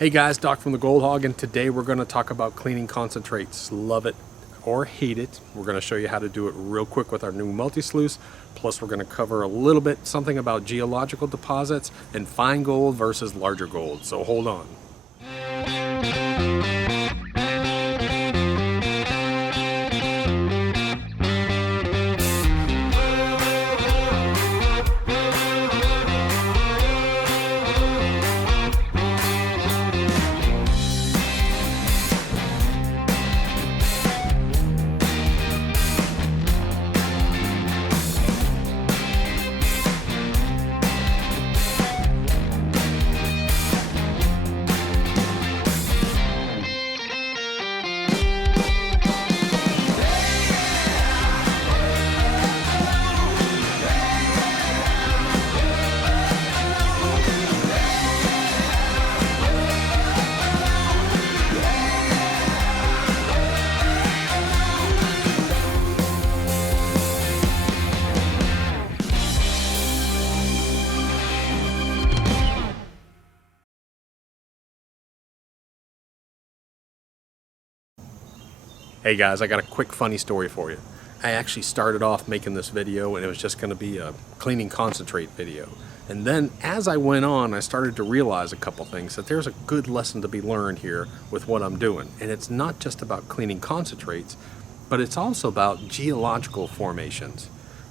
Hey guys, Doc from the Gold Hog, and today we're going to talk about cleaning concentrates. Love it or hate it. We're going to show you how to do it real quick with our new MultiSluice. Plus we're going to cover a little bit something about geological deposits and fine gold versus larger gold. So hold on. Hey guys, I got a quick funny story for you. I actually started off making this video and it was just going to be a cleaning concentrate video. And then as I went on, I started to realize a couple things, that there's a good lesson to be learned here with what I'm doing. And it's not just about cleaning concentrates, but it's also about geological formations,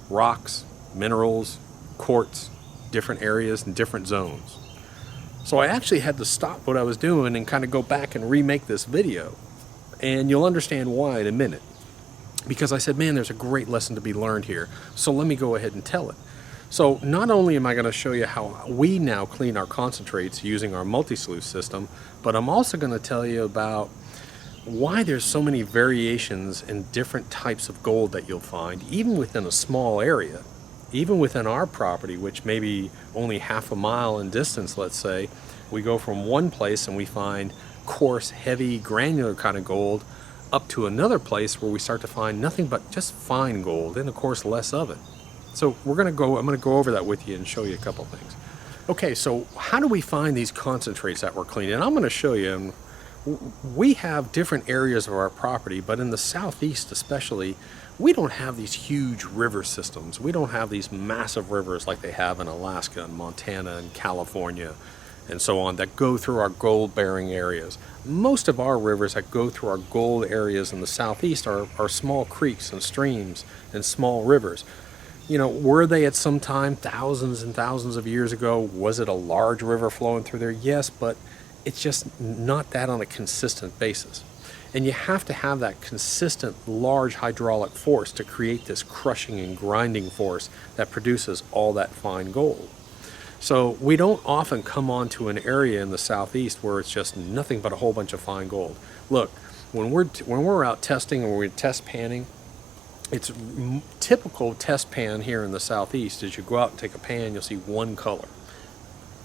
rocks, minerals, quartz, different areas and different zones. So I actually had to stop what I was doing and kind of go back and remake this video. And you'll understand why in a minute. Because I said, man, there's a great lesson to be learned here. So let me go ahead and tell it. So not only am I going to show you how we now clean our concentrates using our MultiSluice system, but I'm also going to tell you about why there's so many variations in different types of gold that you'll find, even within a small area. Even within our property, which may be only half a mile in distance, let's say, we go from one place and we find coarse, heavy, granular kind of gold up to another place where we start to find nothing but just fine gold, and of course less of it. So I'm going to go over that with you and show you a couple things. Okay, so how do we find these concentrates that we're cleaning? And I'm going to show you. We have different areas of our property, but in the southeast especially, we don't have these huge river systems. We don't have these massive rivers like they have in Alaska and Montana and California and so on, that go through our gold bearing areas. Most of our rivers that go through our gold areas in the southeast are small creeks and streams and small rivers. You know, were they at some time thousands and thousands of years ago? Was it a large river flowing through there? Yes, but it's just not that on a consistent basis. And you have to have that consistent large hydraulic force to create this crushing and grinding force that produces all that fine gold. So we don't often come onto an area in the southeast where it's just nothing but a whole bunch of fine gold. Look, when we're out testing and we're test panning, it's typical test pan here in the southeast is you go out and take a pan, you'll see one color.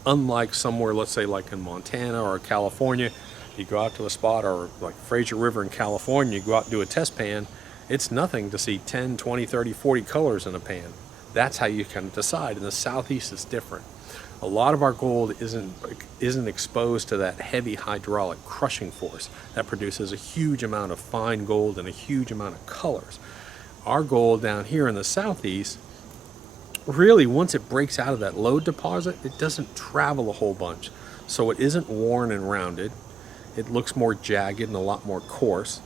Unlike somewhere, let's say like in Montana or California, you go out to a spot, or like Fraser River in California, you go out and do a test pan, it's nothing to see 10, 20, 30, 40 colors in a pan. That's how you can decide. In the southeast, it's different. A lot of our gold isn't exposed to that heavy hydraulic crushing force that produces a huge amount of fine gold and a huge amount of colors. Our gold down here in the southeast, really once it breaks out of that lode deposit, it doesn't travel a whole bunch. So it isn't worn and rounded. It looks more jagged and a lot more coarse.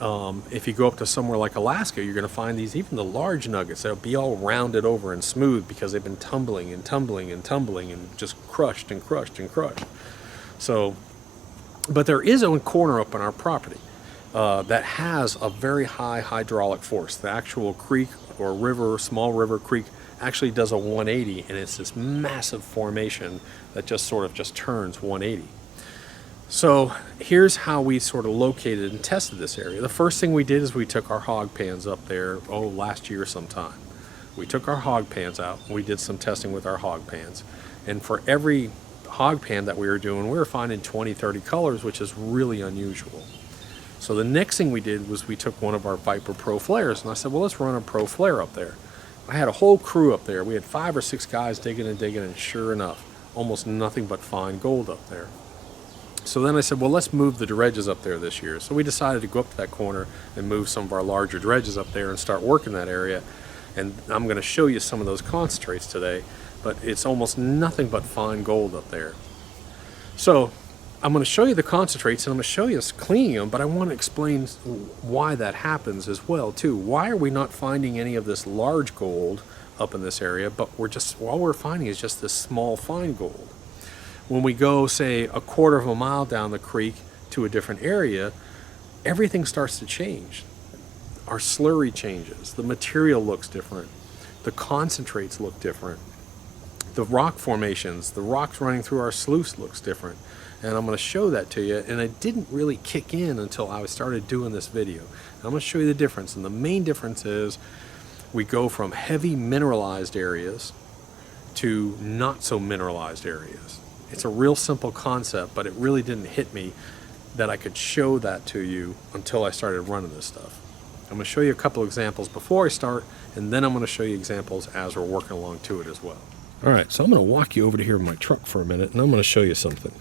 If you go up to somewhere like Alaska, you're going to find these, even the large nuggets, they'll be all rounded over and smooth because they've been tumbling and tumbling and tumbling and just crushed and crushed and crushed. So, but there is a corner up on our property that has a very high hydraulic force. The actual creek or river, small river creek, actually does a 180, and it's this massive formation that just sort of just turns 180. So here's how we sort of located and tested this area. The first thing we did is we took our hog pans up there, last year sometime. We took our hog pans out, and we did some testing with our hog pans. And for every hog pan that we were doing, we were finding 20, 30 colors, which is really unusual. So the next thing we did was we took one of our Viper Pro flares, and I said, well, let's run a Pro flare up there. I had a whole crew up there. We had 5 or 6 guys digging and digging, and sure enough, almost nothing but fine gold up there. So then I said, well, let's move the dredges up there this year. So we decided to go up to that corner and move some of our larger dredges up there and start working that area. And I'm going to show you some of those concentrates today, but it's almost nothing but fine gold up there. So I'm going to show you the concentrates, and I'm going to show you us cleaning them, but I want to explain why that happens as well too. Why are we not finding any of this large gold up in this area, but all we're finding is just this small fine gold? When we go, say, a quarter of a mile down the creek to a different area, everything starts to change. Our slurry changes, the material looks different, the concentrates look different, the rock formations, the rocks running through our sluice looks different. And I'm going to show that to you, and it didn't really kick in until I started doing this video. I'm going to show you the difference, and the main difference is we go from heavy mineralized areas to not so mineralized areas. It's a real simple concept, but it really didn't hit me that I could show that to you until I started running this stuff. I'm going to show you a couple examples before I start, and then I'm going to show you examples as we're working along to it as well. All right, so I'm going to walk you over to here in my truck for a minute, and I'm going to show you something.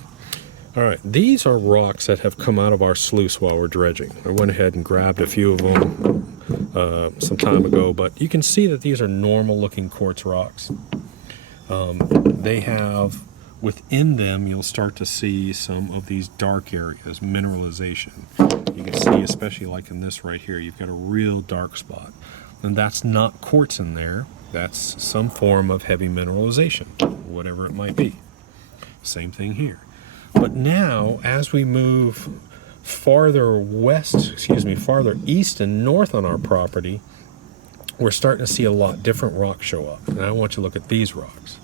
All right, these are rocks that have come out of our sluice while we're dredging. I went ahead and grabbed a few of them some time ago, but you can see that these are normal looking quartz rocks. They have, within them, you'll start to see some of these dark areas, mineralization. You can see, especially like in this right here, you've got a real dark spot. And that's not quartz in there, that's some form of heavy mineralization, whatever it might be. Same thing here. But now, as we move farther east and north on our property, we're starting to see a lot different rocks show up. And I want you to look at these rocks.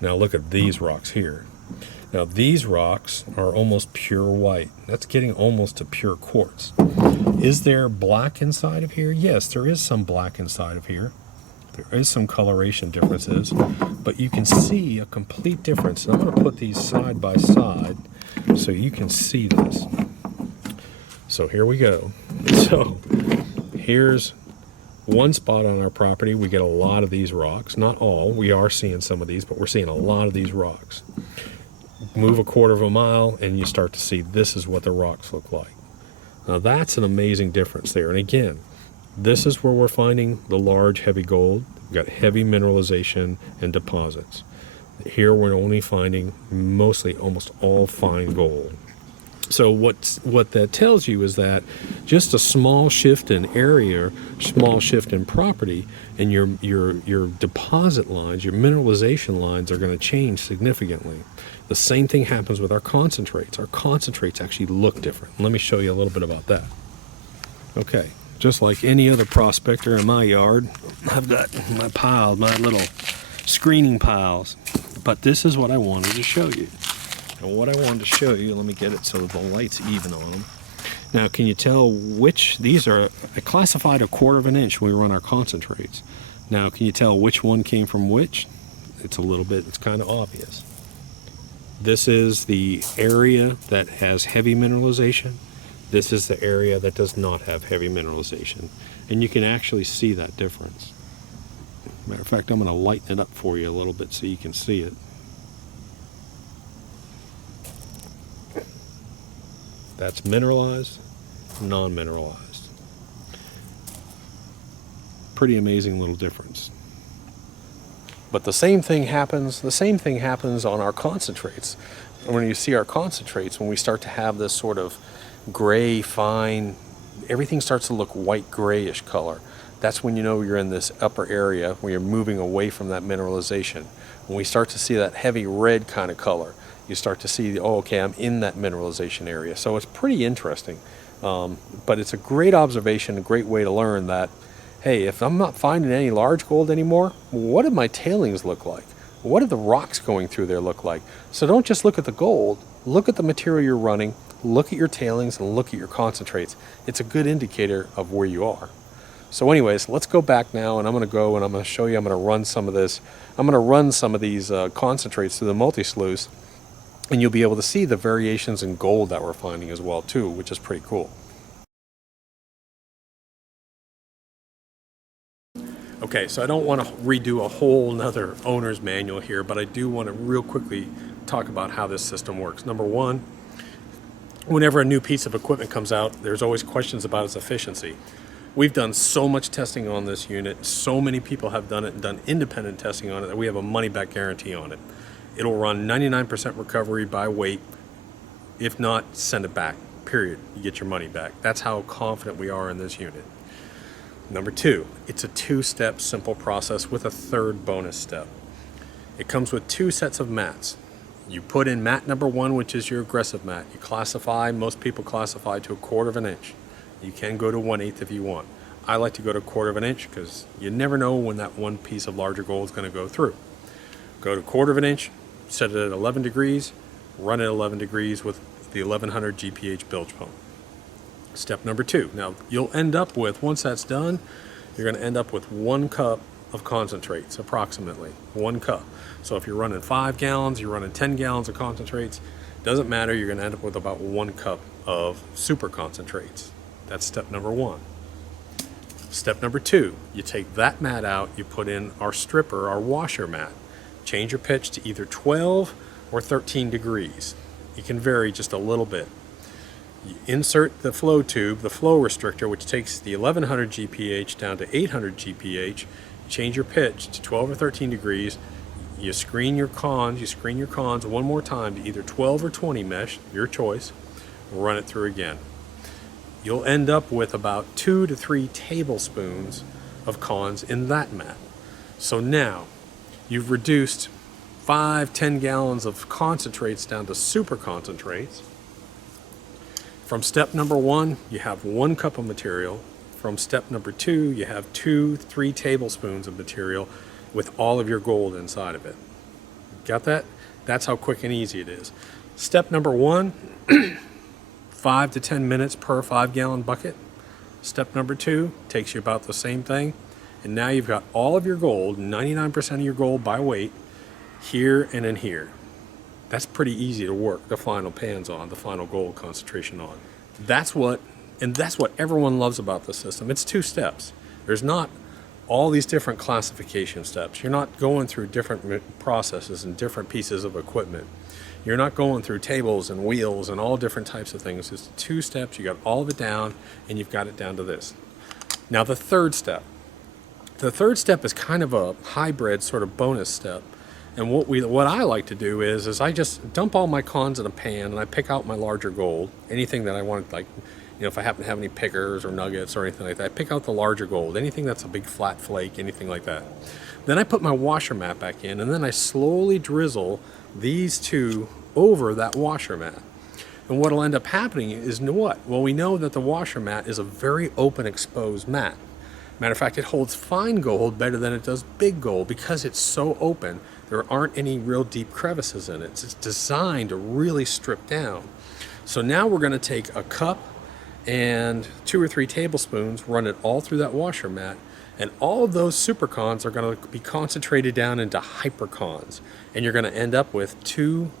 Now look at these rocks here. Now these rocks are almost pure white. That's getting almost to pure quartz. Is there black inside of here? Yes, there is some black inside of here. There is some coloration differences, but you can see a complete difference. And I'm going to put these side by side so you can see this. So here we go. So here's one spot on our property. We get a lot of these rocks. Not all. We are seeing some of these, but we're seeing a lot of these rocks. Move a quarter of a mile and you start to see this is what the rocks look like. Now that's an amazing difference there. And again, this is where we're finding the large heavy gold. We've got heavy mineralization and deposits. Here we're only finding mostly almost all fine gold. So what that tells you is that just a small shift in area, small shift in property, and your deposit lines, your mineralization lines are going to change significantly. The same thing happens with our concentrates. Our concentrates actually look different. Let me show you a little bit about that. Okay. Just like any other prospector in my yard, I've got my little screening piles. But this is what I wanted to show you. And what I wanted to show you, let me get it so the light's even on them. Now, can you tell which, these are classified a quarter of an inch when we run our concentrates. Now, can you tell which one came from which? It's kind of obvious. This is the area that has heavy mineralization. This is the area that does not have heavy mineralization. And you can actually see that difference. Matter of fact, I'm going to lighten it up for you a little bit so you can see it. That's mineralized, non-mineralized. Pretty amazing little difference. But the same thing happens on our concentrates. When you see our concentrates, when we start to have this sort of gray, fine, everything starts to look white grayish color. That's when you know you're in this upper area where you're moving away from that mineralization. When we start to see that heavy red kind of color, you start to see, oh, okay, I'm in that mineralization area. So it's pretty interesting. But it's a great observation, a great way to learn that, hey, if I'm not finding any large gold anymore, what do my tailings look like? What do the rocks going through there look like? So don't just look at the gold, look at the material you're running, look at your tailings, and look at your concentrates. It's a good indicator of where you are. So anyways, let's go back now, and I'm going to go and I'm going to show you, I'm going to run some of this. I'm going to run some of these concentrates through the MultiSluice, and you'll be able to see the variations in gold that we're finding as well too, which is pretty cool. Okay, so I don't want to redo a whole nother owner's manual here, but I do want to real quickly talk about how this system works. Number one, whenever a new piece of equipment comes out, there's always questions about its efficiency. We've done so much testing on this unit, so many people have done it and done independent testing on it, that we have a money-back guarantee on it. It'll run 99% recovery by weight. If not, send it back, period. You get your money back. That's how confident we are in this unit. Number two, it's a two-step simple process with a third bonus step. It comes with 2 sets of mats. You put in mat number 1, which is your aggressive mat. You classify, most people classify to 1/4 of an inch. You can go to 1/8 if you want. I like to go to 1/4 of an inch because you never know when that one piece of larger gold is going to go through. Go to 1/4 of an inch, set it at 11 degrees, run at 11 degrees with the 1100 GPH bilge pump. Step number 2. Now you'll end up with, once that's done, you're going to end up with 1 cup of concentrates, approximately 1 cup. So if you're running 5 gallons, you're running 10 gallons of concentrates, doesn't matter, you're going to end up with about 1 cup of super concentrates. That's step number 1. Step number 2, you take that mat out, you put in our stripper, our washer mat. Change your pitch to either 12 or 13 degrees. You can vary just a little bit. You insert the flow tube, the flow restrictor, which takes the 1100 GPH down to 800 GPH. Change your pitch to 12 or 13 degrees. You screen your cons one more time to either 12 or 20 mesh, your choice. Run it through again. You'll end up with about 2 to 3 tablespoons of cons in that mat. So now you've reduced 5-10 gallons of concentrates down to super concentrates. From step number 1, you have 1 cup of material. From step number 2, you have 2-3 tablespoons of material with all of your gold inside of it. Got that? That's how quick and easy it is. Step number 1, 5 to 10 minutes per 5-gallon bucket. Step number 2 takes you about the same thing. And now you've got all of your gold, 99% of your gold by weight, here and in here. That's pretty easy to work the final pans on, the final gold concentration on. That's what everyone loves about the system. It's 2 steps. There's not all these different classification steps. You're not going through different processes and different pieces of equipment. You're not going through tables and wheels and all different types of things. It's 2 steps. You got all of it down, and you've got it down to this. Now the third step. The third step is kind of a hybrid sort of bonus step. And what I like to do is I just dump all my cons in a pan, and I pick out my larger gold, anything that I want, like, you know, if I happen to have any pickers or nuggets or anything like that, I pick out the larger gold, anything that's a big flat flake, anything like that. Then I put my washer mat back in, and then I slowly drizzle these 2 over that washer mat. And what'll end up happening is what? Well, we know that the washer mat is a very open, exposed mat. Matter of fact, it holds fine gold better than it does big gold because it's so open. There aren't any real deep crevices in it. It's designed to really strip down. So now we're going to take a cup and 2 or 3 tablespoons, run it all through that washer mat, and all of those supercons are going to be concentrated down into hypercons. And you're going to end up with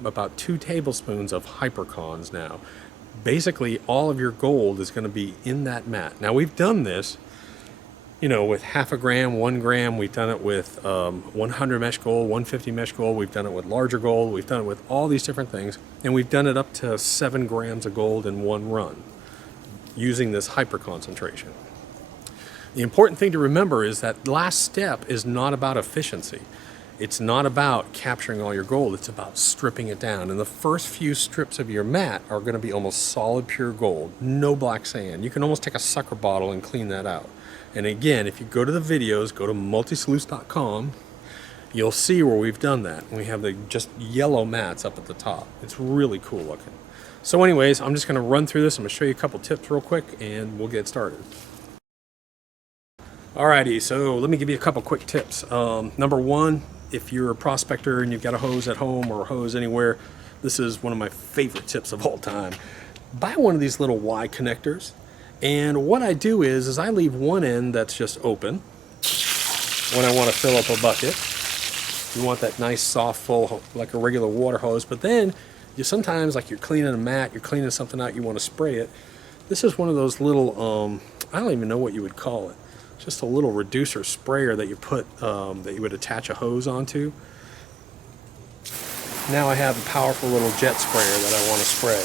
about 2 tablespoons of hypercons now. Basically, all of your gold is going to be in that mat. Now, we've done this, you know, with 0.5 gram, 1 gram. We've done it with 100 mesh gold, 150 mesh gold. We've done it with larger gold. We've done it with all these different things. And we've done it up to 7 grams of gold in one run using this hyper concentration. The important thing to remember is that last step is not about efficiency. It's not about capturing all your gold. It's about stripping it down. And the first few strips of your mat are going to be almost solid pure gold, no black sand. You can almost take a sucker bottle and clean that out. And again, if you go to the videos, go to MultiSluice.com, you'll see where we've done that. We have the just yellow mats up at the top. It's really cool looking. So anyways, I'm just going to run through this. I'm going to show you a couple tips real quick, and we'll get started. Alrighty, so let me give you a couple quick tips. Number 1, if you're a prospector and you've got a hose at home or a hose anywhere, this is one of my favorite tips of all time. Buy one of these little Y connectors. And what I do is I leave one end that's just open when I want to fill up a bucket. You want that nice soft full like a regular water hose, but then you sometimes, like you're cleaning a mat, you're cleaning something out, you want to spray it. This is one of those little I don't even know what you would call it, just a little reducer sprayer that you put that you would attach a hose onto. Now I have a powerful little jet sprayer that I want to spray.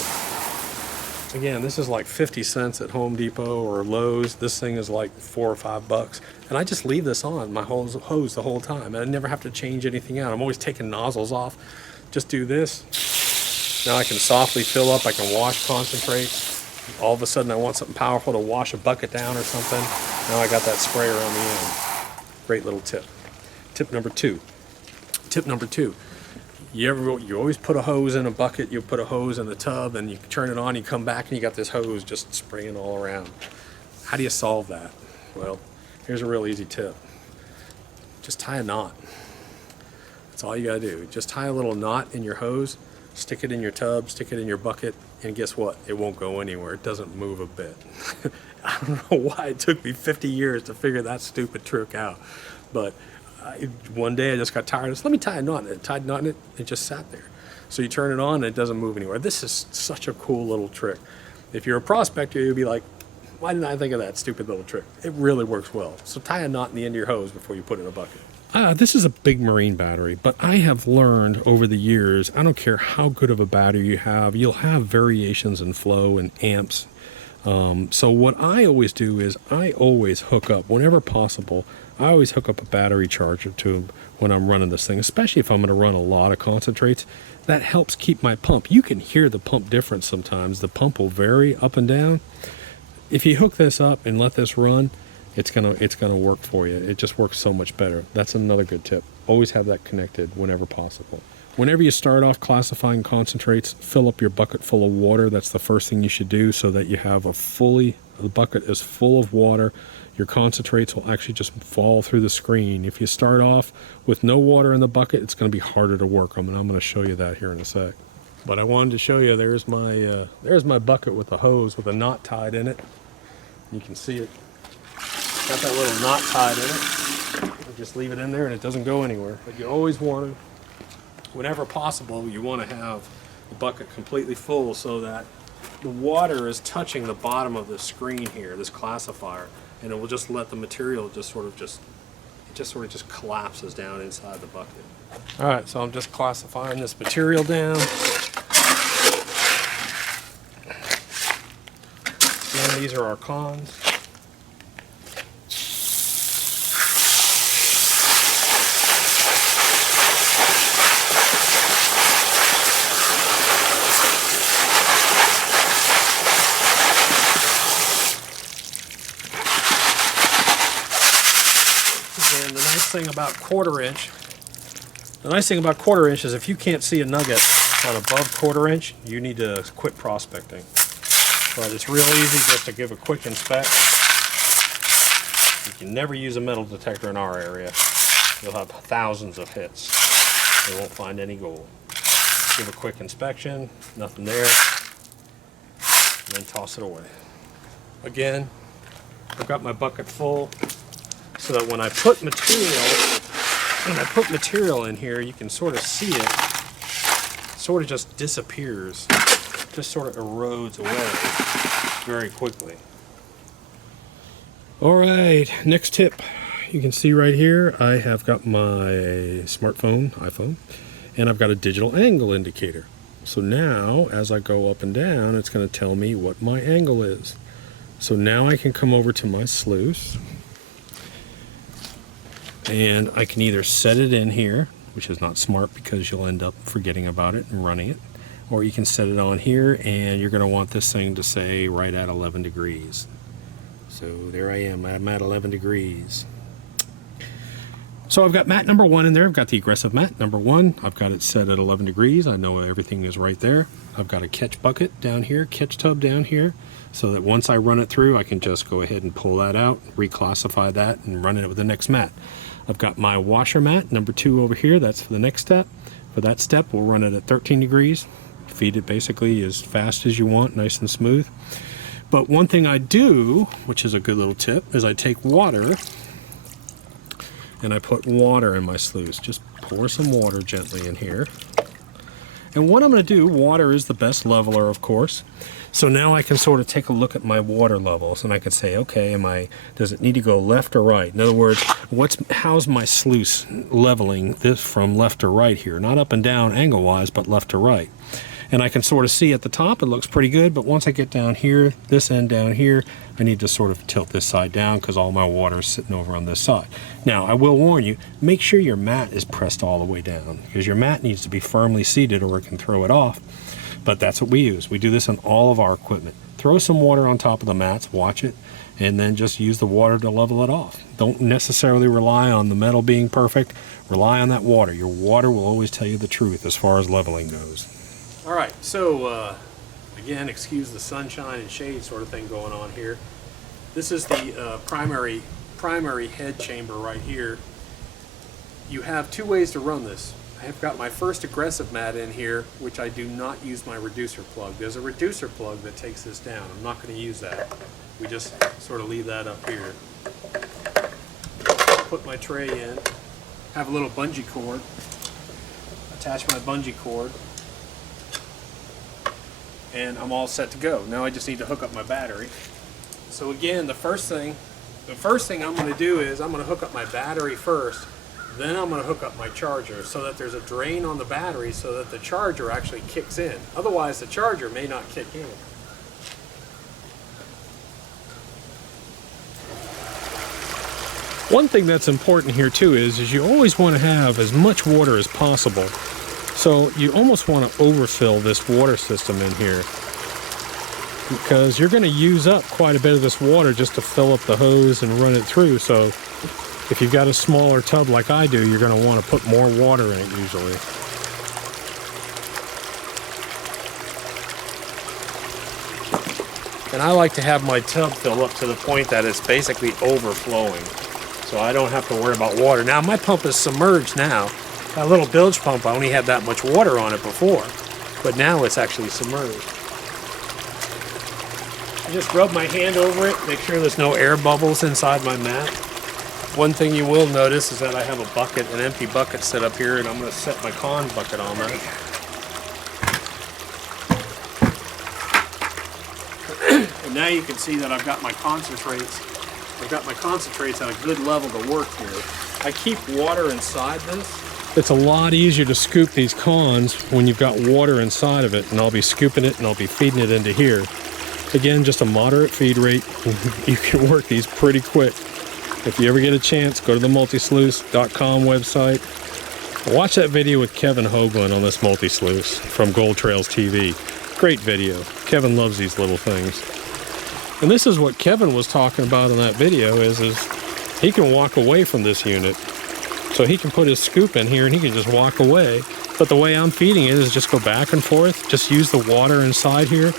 Again, this is like 50 cents at Home Depot or Lowe's. This thing is like $4 or $5. And I just leave this on my hose the whole time. I never have to change anything out. I'm always taking nozzles off. Just do this. Now I can softly fill up. I can wash concentrates. All of a sudden I want something powerful to wash a bucket down or something. Now I got that sprayer on the end. Great little tip. Tip number two. You always put a hose in a bucket, you put a hose in the tub, and you turn it on, you come back, and you got this hose just spraying all around. How do you solve that? Well, here's a real easy tip. Just tie a knot. That's all you gotta do. Just tie a little knot in your hose, stick it in your tub, stick it in your bucket, and guess what? It won't go anywhere. It doesn't move a bit. I don't know why it took me 50 years to figure that stupid trick out, but one day I just got tired of this. Let me tie a knot in it. I tied a knot in it, it just sat there. So you turn it on and it doesn't move anywhere. This is such a cool little trick. If you're a prospector, you'll be like, why didn't I think of that stupid little trick? It really works well. So tie a knot in the end of your hose before you put it in a bucket. This is a big marine battery, but I have learned over the years, I don't care how good of a battery you have, you'll have variations in flow and amps. So what I always do is I always hook up, whenever possible, I always hook up a battery charger to when I'm running this thing, especially if I'm going to run a lot of concentrates. That helps keep my pump. You can hear the pump difference sometimes. The pump will vary up and down. If you hook this up and let this run, it's gonna work for you. It just works so much better. That's another good tip. Always have that connected whenever possible. Whenever you start off classifying concentrates, fill up your bucket full of water. That's the first thing you should do, so that you have the bucket is full of water. Your concentrates will actually just fall through the screen. If you start off with no water in the bucket, it's going to be harder to work on, and I'm going to show you that here in a sec. But I wanted to show you, there's my bucket with the hose with a knot tied in it. You can see it. Got that little knot tied in it. You just leave it in there and it doesn't go anywhere. But you always want to, whenever possible, you want to have the bucket completely full so that the water is touching the bottom of the screen here, this classifier, and it will just let the material just sort of collapses down inside the bucket. All right, so I'm just classifying this material down. Again, these are our cons. And the nice thing about quarter inch is if you can't see a nugget on above quarter inch, you need to quit prospecting. But it's real easy just to give a quick inspect. You can never use a metal detector in our area. You'll have thousands of hits. You won't find any gold. Give a quick inspection, nothing there, and then toss it away. Again, I've got my bucket full, so that when I put material in here, you can sort of see it. Sort of just disappears, just sort of erodes away very quickly. All right, next tip. You can see right here, I have got my smartphone, iPhone, and I've got a digital angle indicator. So now, as I go up and down, it's going to tell me what my angle is. So now I can come over to my sluice, and I can either set it in here, which is not smart because you'll end up forgetting about it and running it, or you can set it on here, and you're going to want this thing to say right at 11 degrees. So there I am, I'm at 11 degrees. So I've got mat number 1 in there. I've got the aggressive mat number 1. I've got it set at 11 degrees. I know everything is right there. I've got a catch bucket down here, catch tub down here, so that once I run it through, I can just go ahead and pull that out, reclassify that, and run it with the next mat. I've got my washer mat number 2 over here. That's for the next step. For that step, we'll run it at 13 degrees. Feed it basically as fast as you want, nice and smooth. But one thing I do, which is a good little tip, is I take water and I put water in my sluice. Just pour some water gently in here. And what I'm going to do, water is the best leveler, of course. So now I can sort of take a look at my water levels, and I can say, okay, does it need to go left or right? In other words, how's my sluice leveling this from left to right here? Not up and down angle-wise, but left to right. And I can sort of see at the top it looks pretty good, but once I get down here, this end down here, I need to sort of tilt this side down because all my water is sitting over on this side. Now, I will warn you, make sure your mat is pressed all the way down, because your mat needs to be firmly seated or it can throw it off. But that's what we use. We do this on all of our equipment. Throw some water on top of the mats, watch it, and then just use the water to level it off. Don't necessarily rely on the metal being perfect. Rely on that water. Your water will always tell you the truth as far as leveling goes. All right, so again, excuse the sunshine and shade sort of thing going on here. This is the primary head chamber right here. You have two ways to run this. I have got my first aggressive mat in here, which I do not use my reducer plug. There's a reducer plug that takes this down. I'm not going to use that. We just sort of leave that up here. Put my tray in, have a little bungee cord, attach my bungee cord, and I'm all set to go. Now I just need to hook up my battery. So again, the first thing I'm going to do is I'm going to hook up my battery first, then I'm going to hook up my charger so that there's a drain on the battery so that the charger actually kicks in. Otherwise the charger may not kick in. One thing that's important here too is you always want to have as much water as possible. So you almost want to overfill this water system in here, because you're going to use up quite a bit of this water just to fill up the hose and run it through. So if you've got a smaller tub like I do, you're going to want to put more water in it usually. And I like to have my tub fill up to the point that it's basically overflowing, so I don't have to worry about water. Now my pump is submerged now. That little bilge pump, I only had that much water on it before, but now it's actually submerged. I just rub my hand over it, make sure there's no air bubbles inside my mat. One thing you will notice is that I have a bucket, an empty bucket set up here, and I'm going to set my con bucket on that. And now you can see that I've got my concentrates. I've got my concentrates at a good level to work here. I keep water inside this. It's a lot easier to scoop these cons when you've got water inside of it, and I'll be scooping it and I'll be feeding it into here. Again, just a moderate feed rate. You can work these pretty quick. If you ever get a chance, go to the MultiSluice.com website. Watch that video with Kevin Hoagland on this MultiSluice from Gold Trails TV. Great video. Kevin loves these little things. And this is what Kevin was talking about in that video is he can walk away from this unit. So he can put his scoop in here and he can just walk away. But the way I'm feeding it is just go back and forth. Just use the water inside here.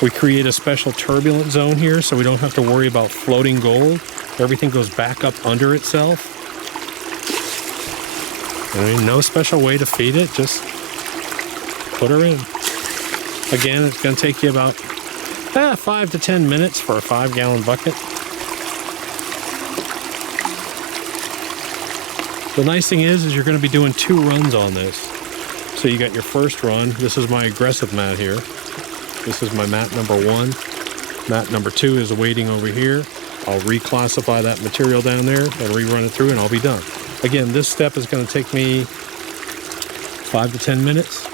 We create a special turbulent zone here so we don't have to worry about floating gold. Everything goes back up under itself. I mean, no special way to feed it, just put her in. Again, it's going to take you about 5 to 10 minutes for a 5-gallon bucket. The nice thing is you're going to be doing 2 runs on this. So you got your first run. This is my aggressive mat here. This is my mat number 1. Mat number 2 is waiting over here. I'll reclassify that material down there and rerun it through and I'll be done. Again, this step is going to take me 5 to 10 minutes.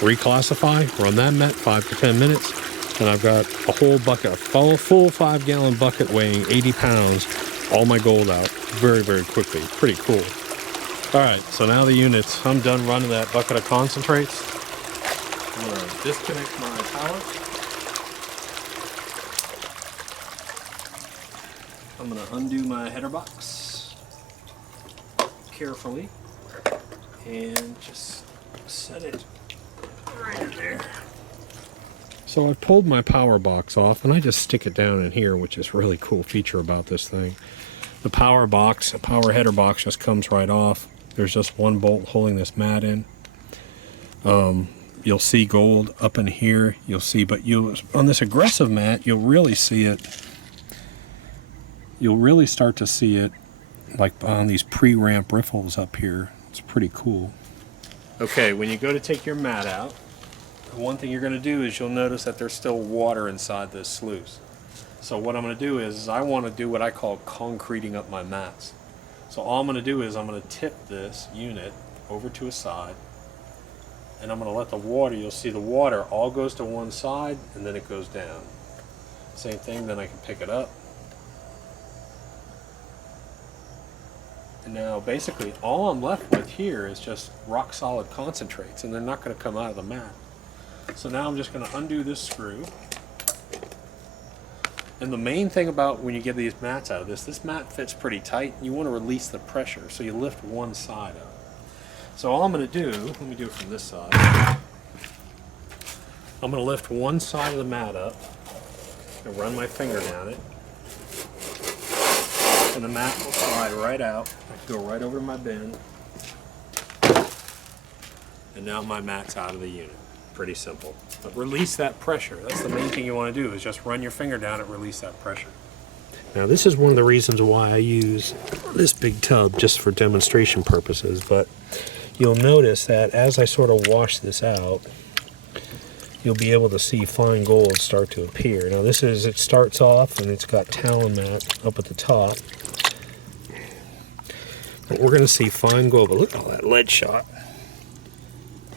Reclassify, run that mat 5 to 10 minutes, and I've got a whole bucket, a full 5-gallon bucket weighing 80 pounds, all my gold out very, very quickly. Pretty cool. All right, so now the units, I'm done running that bucket of concentrates. I'm going to disconnect my power. I'm going to undo my header box carefully and just set it right in there. So I've pulled my power box off and I just stick it down in here, which is a really cool feature about this thing. The power box, the power header box just comes right off. There's just one bolt holding this mat in. You'll see gold up in here. You'll see, but on this aggressive mat, you'll really see it. You'll really start to see it like on these pre-ramp riffles up here. It's pretty cool. Okay, when you go to take your mat out, one thing you're going to do is you'll notice that there's still water inside this sluice. So what I'm going to do is I want to do what I call concreting up my mats. So all I'm going to do is I'm going to tip this unit over to a side, and I'm going to let the water, you'll see the water all goes to one side and then it goes down. Same thing, then I can pick it up. And now basically all I'm left with here is just rock solid concentrates, and they're not going to come out of the mat. So now I'm just going to undo this screw. And the main thing about when you get these mats out of this mat fits pretty tight. You want to release the pressure, so you lift one side up. So all I'm going to do, let me do it from this side. I'm going to lift one side of the mat up and run my finger down it. And the mat will slide right out. I can go right over to my bin. And now my mat's out of the unit. Pretty simple. But release that pressure. That's the main thing you want to do, is just run your finger down and release that pressure. Now this is one of the reasons why I use this big tub, just for demonstration purposes, but you'll notice that as I sort of wash this out, you'll be able to see fine gold start to appear. Now this is, it starts off and it's got talon mat up at the top. But we're going to see fine gold, but look at all that lead shot.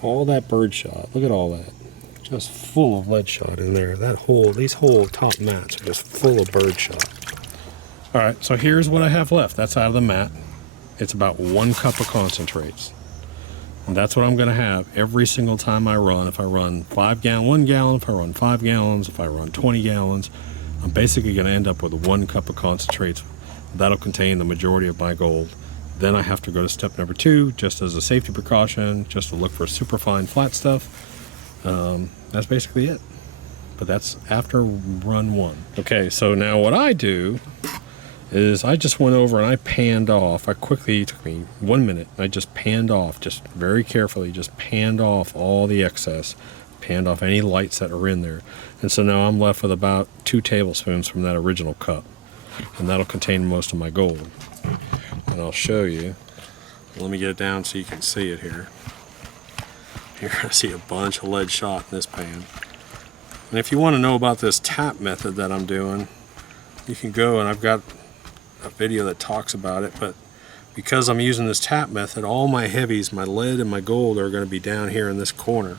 All that bird shot, look at all that. Just full of lead shot in there. That whole, these whole top mats are just full of bird shot. All right, so here's what I have left. That's out of the mat. It's about 1 cup of concentrates. And that's what I'm gonna have every single time I run. If I run 1 gallon, if I run 5 gallons, if I run 20 gallons, I'm basically gonna end up with 1 cup of concentrates. That'll contain the majority of my gold. Then I have to go to step number 2, just as a safety precaution, just to look for superfine flat stuff. That's basically it. But that's after run 1. Okay, so now what I do is I just went over and I panned off. It took me 1 minute. I just panned off, just very carefully, just panned off all the excess, panned off any lights that are in there. And so now I'm left with about 2 tablespoons from that original cup. And that'll contain most of my gold. And I'll show you. Let me get it down so you can see it here. Here I see a bunch of lead shot in this pan. And if you want to know about this tap method that I'm doing, you can go, and I've got a video that talks about it, but because I'm using this tap method, all my heavies, my lead and my gold, are going to be down here in this corner.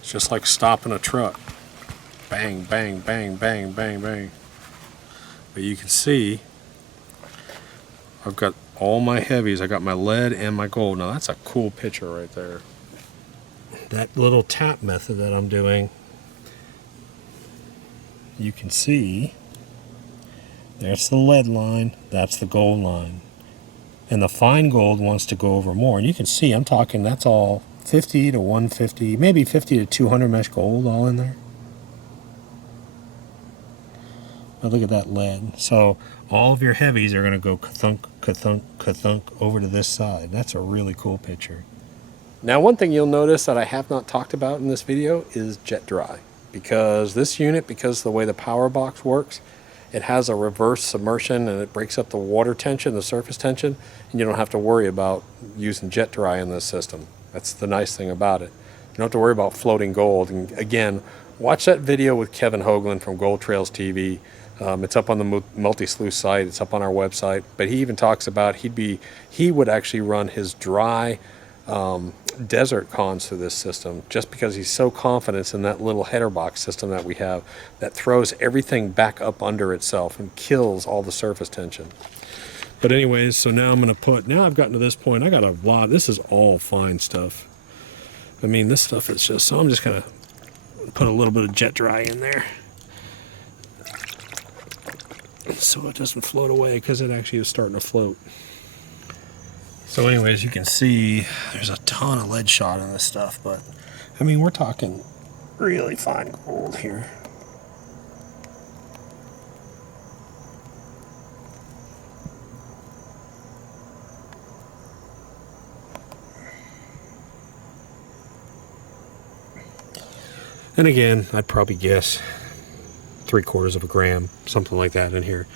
It's just like stopping a truck. Bang, bang, bang, bang, bang, bang. But you can see I've got all my heavies. I got my lead and my gold. Now that's a cool picture right there. That little tap method that I'm doing, you can see there's the lead line, that's the gold line. And the fine gold wants to go over more. And you can see, I'm talking, that's all 50 to 150, maybe 50 to 200 mesh gold all in there. Now look at that lead. So all of your heavies are going to go ka-thunk, ka-thunk, ka-thunk over to this side. That's a really cool picture. Now one thing you'll notice that I have not talked about in this video is jet dry. Because this unit, because of the way the power box works, it has a reverse submersion and it breaks up the water tension, the surface tension, and you don't have to worry about using jet dry in this system. That's the nice thing about it. You don't have to worry about floating gold. And again, watch that video with Kevin Hoagland from Gold Trails TV. It's up on the MultiSluice site, it's up on our website, but he even talks about he would actually run his dry desert cons through this system, just because he's so confident in that little header box system that we have that throws everything back up under itself and kills all the surface tension. But anyways, so now now I've gotten to this point, I got a lot, this is all fine stuff. I mean, this stuff is just, so I'm just gonna put a little bit of jet dry in there so it doesn't float away, because it actually is starting to float. So anyways, you can see there's a ton of lead shot in this stuff, but I mean, we're talking really fine gold here. And again, I'd probably guess 3/4 of a gram, something like that in here.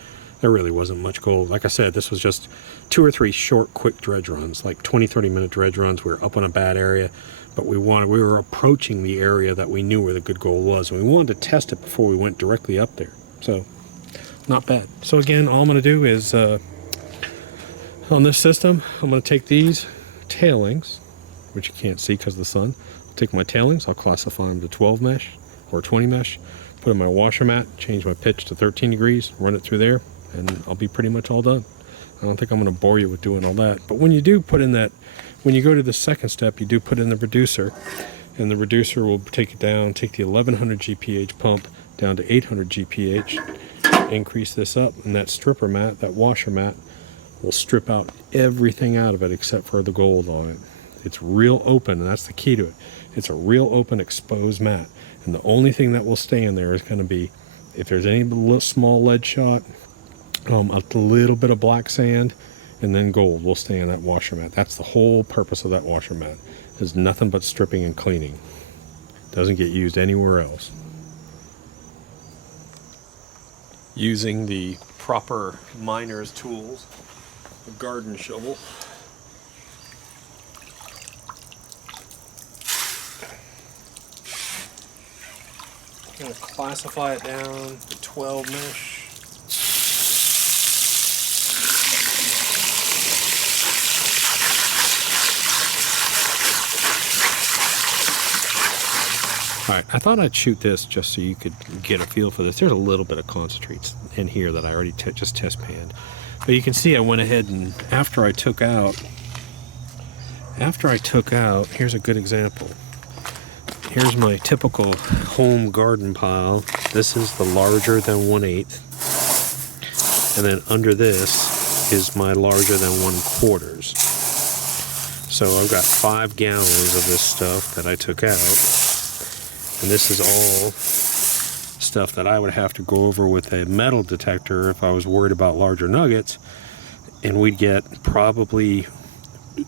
There really wasn't much gold. Like I said, this was just 2 or 3 short, quick dredge runs, like 20-30 minute dredge runs. We were up on a bad area, but we were approaching the area that we knew where the good gold was, and we wanted to test it before we went directly up there. So, not bad. So again, all I'm going to do is, on this system, I'm going to take these tailings, which you can't see because of the sun, take my tailings, I'll classify them to 12 mesh or 20 mesh, put in my washer mat, change my pitch to 13 degrees, run it through there, and I'll be pretty much all done. I don't think I'm going to bore you with doing all that. But when you do put in that, when you go to the second step, you do put in the reducer, and the reducer will take it down, take the 1100 GPH pump down to 800 GPH, increase this up, and that stripper mat, that washer mat, will strip out everything out of it except for the gold on it. It's real open, and that's the key to it. It's a real open, exposed mat. And the only thing that will stay in there is going to be, if there's any little small lead shot, a little bit of black sand, and then gold will stay in that washer mat. That's the whole purpose of that washer mat. Is nothing but stripping and cleaning. Doesn't get used anywhere else. Using the proper miner's tools, a garden shovel. I'm going to classify it down to 12 mesh. Alright, I thought I'd shoot this just so you could get a feel for this. There's a little bit of concentrates in here that I already just test panned. But you can see I went ahead and after I took out, here's a good example. Here's my typical home garden pile. This is the larger than 1/8. And then under this is my larger than 1/4. So I've got 5 gallons of this stuff that I took out. And this is all stuff that I would have to go over with a metal detector if I was worried about larger nuggets. And we'd get probably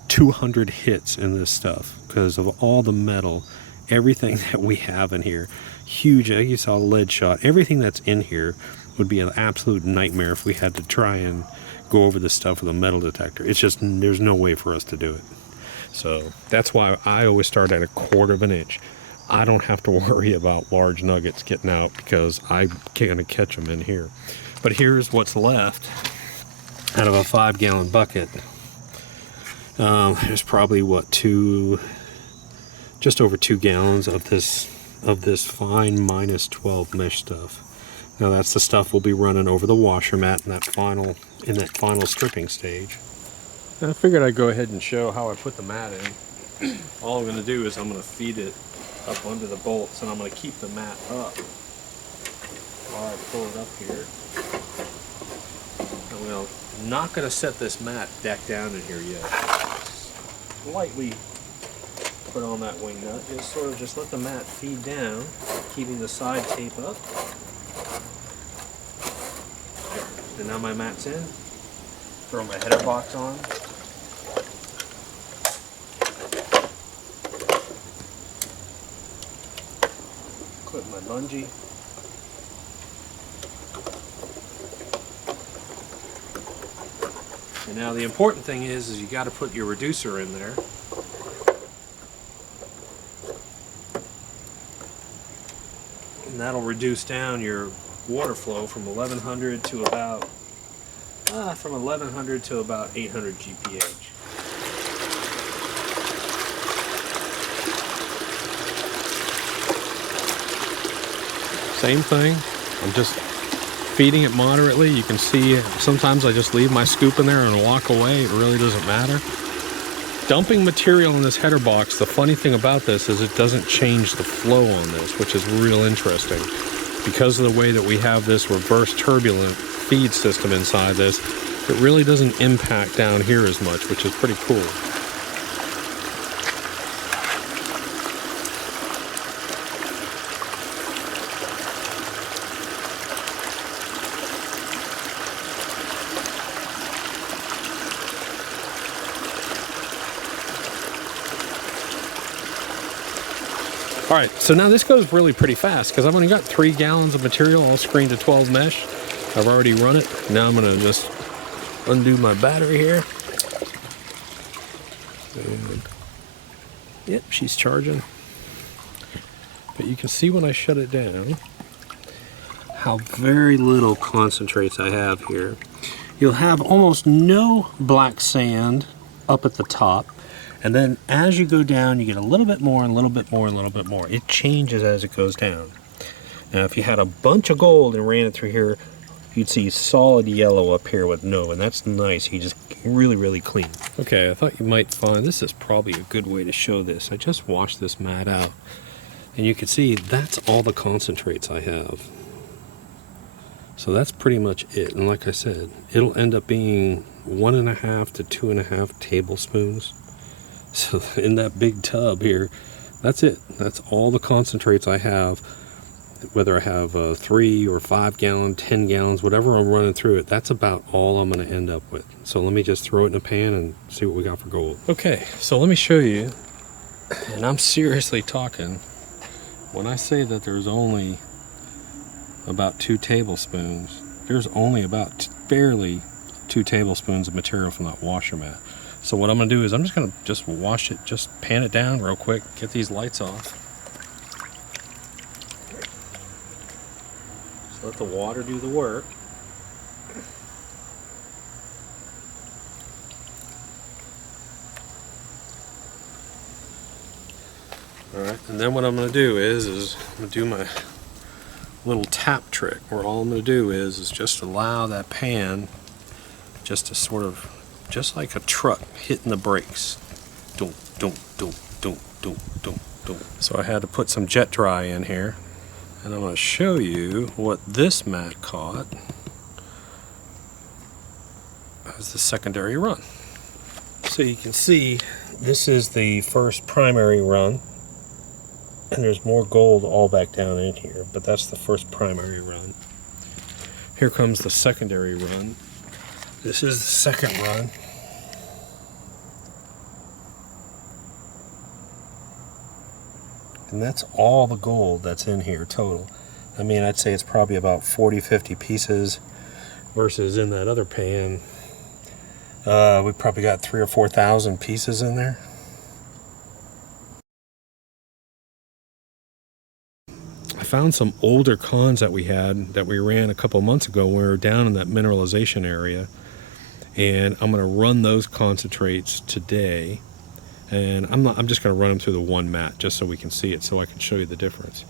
200 hits in this stuff because of all the metal, everything that we have in here. Huge, you saw lead shot. Everything that's in here would be an absolute nightmare if we had to try and go over this stuff with a metal detector. It's just, there's no way for us to do it. So that's why I always start at 1/4 of an inch. I don't have to worry about large nuggets getting out because I'm going to catch them in here. But here's what's left out of a 5-gallon bucket. There's probably just over 2 gallons of this fine -12 mesh stuff. Now that's the stuff we'll be running over the washer mat in that final stripping stage. I figured I'd go ahead and show how I put the mat in. All I'm going to do is I'm going to feed it up under the bolts, and I'm going to keep the mat up while I pull it up here. I'm not going to set this mat deck down in here yet. Lightly put on that wing nut. Just sort of just let the mat feed down, keeping the side tape up. And now my mat's in. Throw my header box on. Clip my bungee. And now the important thing is you got to put your reducer in there. And that'll reduce down your water flow from 1100 to about 800 GPH. Same thing. I'm just feeding it moderately. You can see sometimes I just leave my scoop in there and walk away. It really doesn't matter. Dumping material in this header box, the funny thing about this is it doesn't change the flow on this, which is real interesting. Because of the way that we have this reverse turbulent feed system inside this, it really doesn't impact down here as much, which is pretty cool. Alright, so now this goes really pretty fast because I've only got 3 gallons of material all screened to 12 mesh. I've already run it. Now I'm going to just undo my battery here. And yep, she's charging. But you can see when I shut it down how very little concentrates I have here. You'll have almost no black sand up at the top. And then as you go down, you get a little bit more and a little bit more and a little bit more. It changes as it goes down. Now, if you had a bunch of gold and ran it through here, you'd see solid yellow up here with no, and that's nice. You just really, really clean. Okay, I thought you might find this is probably a good way to show this. I just washed this mat out, and you can see that's all the concentrates I have. So that's pretty much it. And like I said, it'll end up being 1.5 to 2.5 tablespoons. So in that big tub here, that's it. That's all the concentrates I have. Whether I have 3 or 5 gallon, 10 gallons, whatever I'm running through it, that's about all I'm going to end up with. So let me just throw it in a pan and see what we got for gold. Okay, so let me show you, and I'm seriously talking, when I say that there's only about 2 tablespoons, there's only about barely 2 tablespoons of material from that washer mat. So what I'm going to do is I'm just going to wash it, just pan it down real quick, get these lights off. Just let the water do the work. Alright, and then what I'm going to do is I'm going to do my little tap trick, where all I'm going to do is just allow that pan just to sort of, just like a truck hitting the brakes. Dum, dum, dum, dum, dum, dum, dum. So I had to put some jet dry in here, and I'm going to show you what this mat caught as the secondary run. So you can see this is the first primary run, and there's more gold all back down in here, but that's the first primary run. Here comes the secondary run. This is the second run. And that's all the gold that's in here total. I mean, I'd say it's probably about 40-50 pieces, versus in that other pan, we probably got 3,000 or 4,000 pieces in there. I found some older cons that we had that we ran a couple months ago when we were down in that mineralization area. And I'm going to run those concentrates today, and I'm just going to run them through the one mat just so we can see it, so I can show you the difference.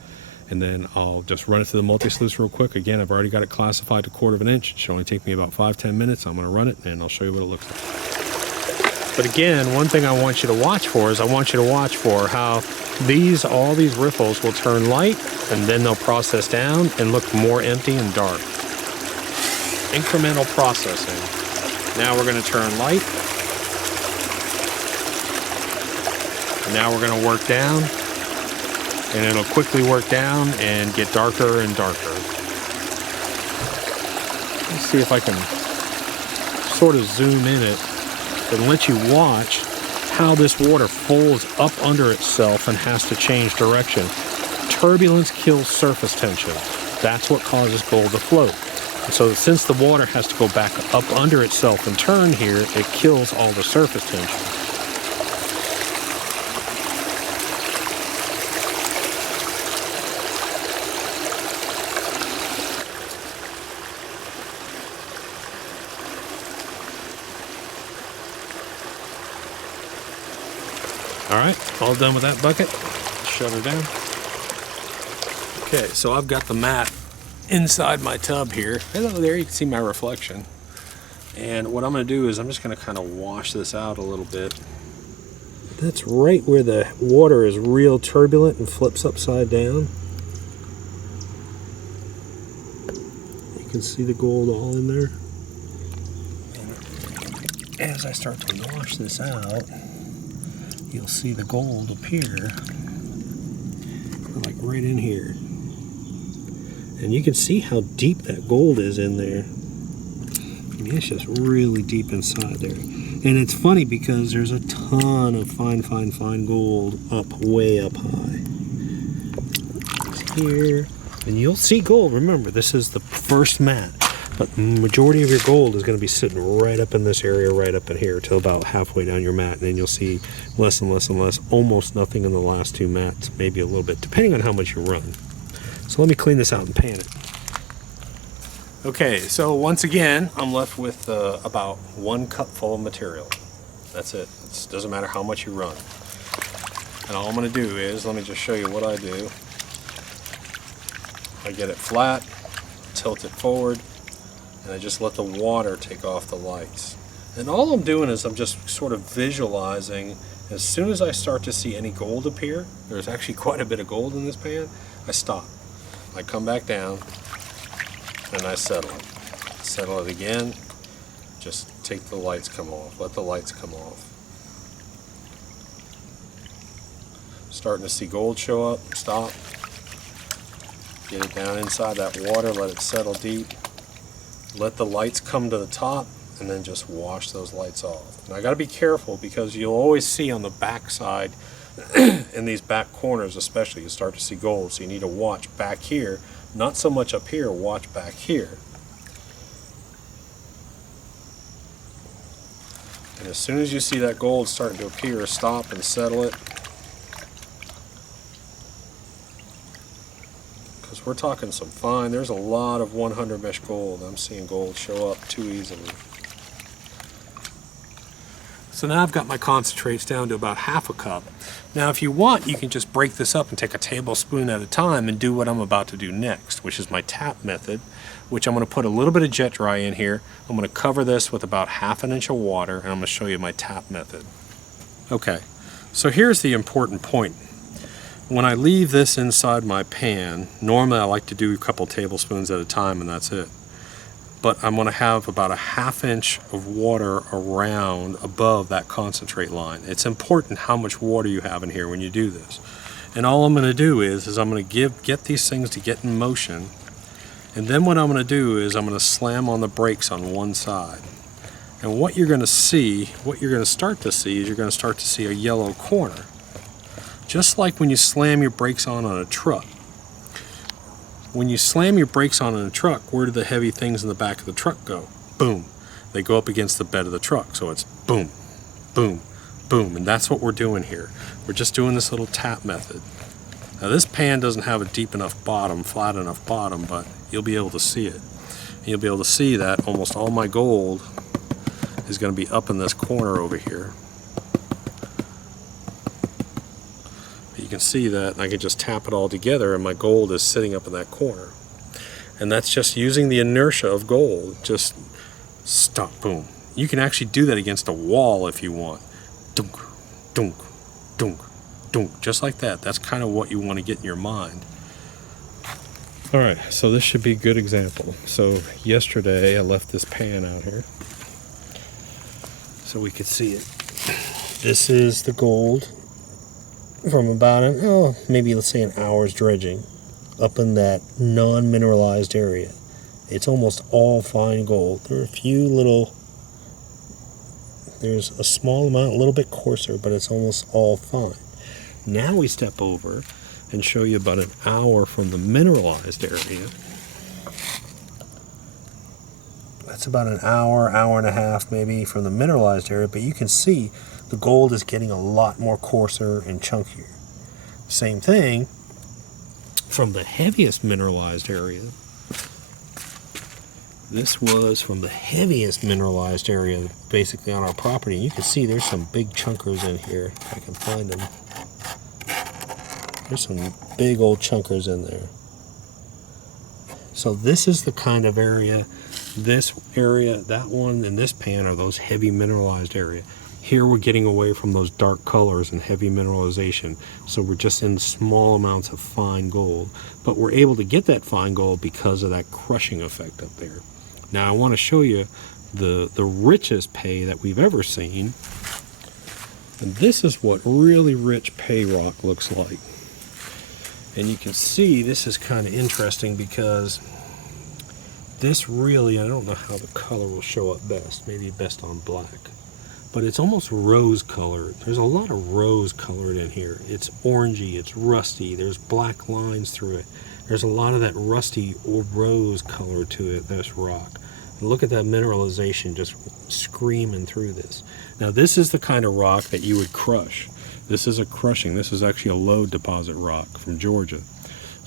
And then I'll just run it through the MultiSluice real quick. Again, I've already got it classified to 1/4 inch. It should only take me about 5-10 minutes. I'm going to run it and I'll show you what it looks like. But again, one thing I want you to watch for is how all these riffles will turn light, and then they'll process down and look more empty and dark. Incremental processing. Now we're going to turn light. And now we're going to work down. And it'll quickly work down and get darker and darker. Let's see if I can sort of zoom in it and let you watch how this water folds up under itself and has to change direction. Turbulence kills surface tension. That's what causes gold to float. So since the water has to go back up under itself and turn here, it kills all the surface tension. All right, all done with that bucket. Shut her down. Okay, so I've got the mat inside my tub here. Hello there, you can see my reflection. And what I'm going to do is I'm just going to kind of wash this out a little bit. That's right where the water is real turbulent and flips upside down. You can see the gold all in there. And as I start to wash this out, you'll see the gold appear like right in here. And you can see how deep that gold is in there. I mean, it's just really deep inside there. And it's funny because there's a ton of fine gold way up high. It's here. And you'll see gold. Remember, this is the first mat. But the majority of your gold is going to be sitting right up in this area, right up in here, till about halfway down your mat. And then you'll see less and less and less. Almost nothing in the last 2 mats. Maybe a little bit, depending on how much you run. So let me clean this out and pan it. Okay, so once again, I'm left with about 1 cup full of material. That's it. It doesn't matter how much you run. And all I'm going to do is, let me just show you what I do. I get it flat, tilt it forward, and I just let the water take off the lights. And all I'm doing is I'm just sort of visualizing. As soon as I start to see any gold appear, there's actually quite a bit of gold in this pan, I stop. I come back down and I settle it. Settle it again, just take the lights come off, let the lights come off. Starting to see gold show up, stop. Get it down inside that water, let it settle deep. Let the lights come to the top, and then just wash those lights off. And I gotta be careful because you'll always see on the back side, in these back corners especially, you start to see gold. So you need to watch back here, not so much up here, watch back here. And as soon as you see that gold starting to appear, stop and settle it. Because we're talking some fine, there's a lot of 100 mesh gold. I'm seeing gold show up too easily. So now I've got my concentrates down to about half a cup. Now if you want, you can just break this up and take a tablespoon at a time and do what I'm about to do next, which is my tap method, which I'm going to put a little bit of jet dry in here. I'm going to cover this with about 1/2 inch of water, and I'm going to show you my tap method. Okay, so here's the important point. When I leave this inside my pan, normally I like to do a couple tablespoons at a time and that's it. But I'm going to have about 1/2 inch of water around above that concentrate line. It's important how much water you have in here when you do this. And all I'm going to do is I'm going to get these things to get in motion. And then what I'm going to do is I'm going to slam on the brakes on one side. And what you're going to see, what you're going to start to see is you're going to start to see a yellow corner. Just like when you slam your brakes on a truck. When you slam your brakes on a truck, where do the heavy things in the back of the truck go? Boom. They go up against the bed of the truck. So it's boom, boom, boom. And that's what we're doing here. We're just doing this little tap method. Now this pan doesn't have a deep enough bottom, flat enough bottom, but you'll be able to see it. And you'll be able to see that almost all my gold is going to be up in this corner over here. You can see that, and I can just tap it all together and my gold is sitting up in that corner. And that's just using the inertia of gold. Just stop, boom. You can actually do that against a wall if you want. Dunk, dunk, dunk, dunk, just like that. That's kind of what you want to get in your mind. All right, so this should be a good example. So yesterday I left this pan out here so we could see it. This is the gold from about maybe let's say an hour's dredging up in that non-mineralized area. It's almost all fine gold. There are a few little, there's a small amount, a little bit coarser, but it's almost all fine. Now we step over and show you about an hour from the mineralized area. That's about an hour, hour and a half maybe from the mineralized area, but you can see the gold is getting a lot more coarser and chunkier. Same thing from the heaviest mineralized area. This was from the heaviest mineralized area basically on our property. You can see there's some big chunkers in here, if I can find them. There's some big old chunkers in there. So this is the kind of area, this area, that one, and this pan are those heavy mineralized area. Here we're getting away from those dark colors and heavy mineralization. So we're just in small amounts of fine gold. But we're able to get that fine gold because of that crushing effect up there. Now I want to show you the richest pay that we've ever seen. And this is what really rich pay rock looks like. And you can see this is kind of interesting because this really, I don't know how the color will show up best. Maybe best on black. But it's almost rose colored. There's a lot of rose colored in here. It's orangey, it's rusty, there's black lines through it. There's a lot of that rusty or rose color to it, this rock. And look at that mineralization just screaming through this. Now this is the kind of rock that you would crush. This is a crushing. This is actually a lode deposit rock from Georgia.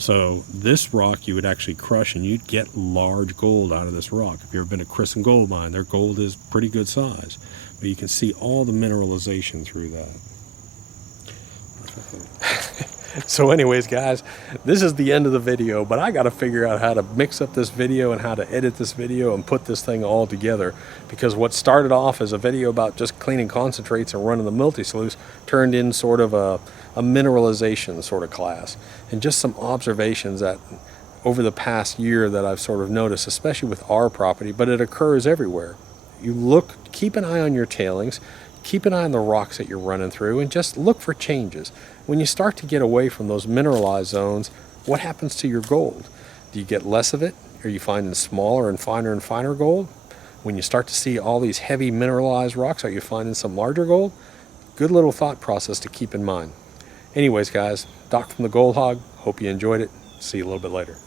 So this rock you would actually crush and you'd get large gold out of this rock. If you've ever been to Crescent Gold Mine, their gold is pretty good size. But you can see all the mineralization through that. So anyways, guys, this is the end of the video, but I got to figure out how to mix up this video and how to edit this video and put this thing all together, because what started off as a video about just cleaning concentrates and running the MultiSluice turned in sort of a mineralization sort of class, and just some observations that over the past year that I've sort of noticed, especially with our property, but it occurs everywhere. You look, keep an eye on your tailings, keep an eye on the rocks that you're running through, and just look for changes. When you start to get away from those mineralized zones, what happens to your gold? Do you get less of it? Are you finding smaller and finer gold? When you start to see all these heavy mineralized rocks, are you finding some larger gold? Good little thought process to keep in mind. Anyways, guys, Doc from the Gold Hog, hope you enjoyed it. See you a little bit later.